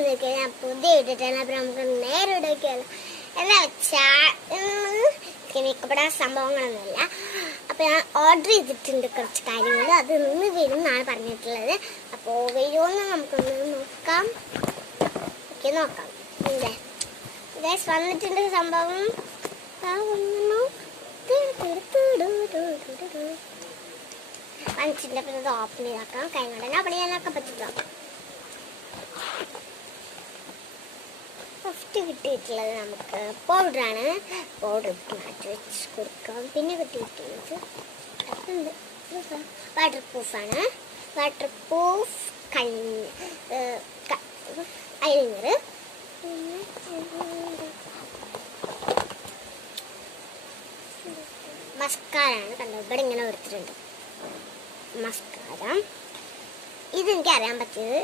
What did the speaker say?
വന്നിരിക്കുക. ഞാൻ പുതിയ ഇട്ടിട്ടാണ്. അപ്പം നമുക്ക് നേരെ ഇടയ്ക്കല്ല എന്താ വെച്ചാൽ മേക്കപ്പ് ഇടാൻ സംഭവങ്ങളൊന്നുമില്ല. അപ്പോൾ ഞാൻ ഓർഡർ ചെയ്തിട്ടുണ്ട് കുറച്ച് കാര്യങ്ങൾ. അത് ഇന്ന് വരും എന്നാണ് പറഞ്ഞിട്ടുള്ളത്. അപ്പോൾ വരുമോയെന്ന് നമുക്കൊന്ന് നോക്കാം. ഓക്കെ, നോക്കാം. ഇല്ലേ ഗൈസ്, വന്നിട്ടുണ്ട് സംഭവം. വന്നിട്ടുണ്ട്. അപ്പം ഇത് ഓപ്പൺ ചെയ്താക്കാം. കഴിഞ്ഞ ഓപ്പൺ ചെയ്യാനൊക്കെ പറ്റില്ല. ഫസ്റ്റ് കിട്ടിയിട്ടുള്ളത് നമുക്ക് പൗഡറാണ്. പൗഡർ മാറ്റി വെച്ച് കൊടുക്കാം. പിന്നെ കിട്ടിയിട്ടുള്ളത് വാട്ടർ പ്രൂഫാണ്. Waterproof eyeliner. മസ്കാരാണ്. കണ്ടോ, ഇവിടെ ഇങ്ങനെ എടുത്തിട്ടുണ്ട് മസ്കാര. ഇതെനിക്ക് അറിയാൻ പറ്റിയത്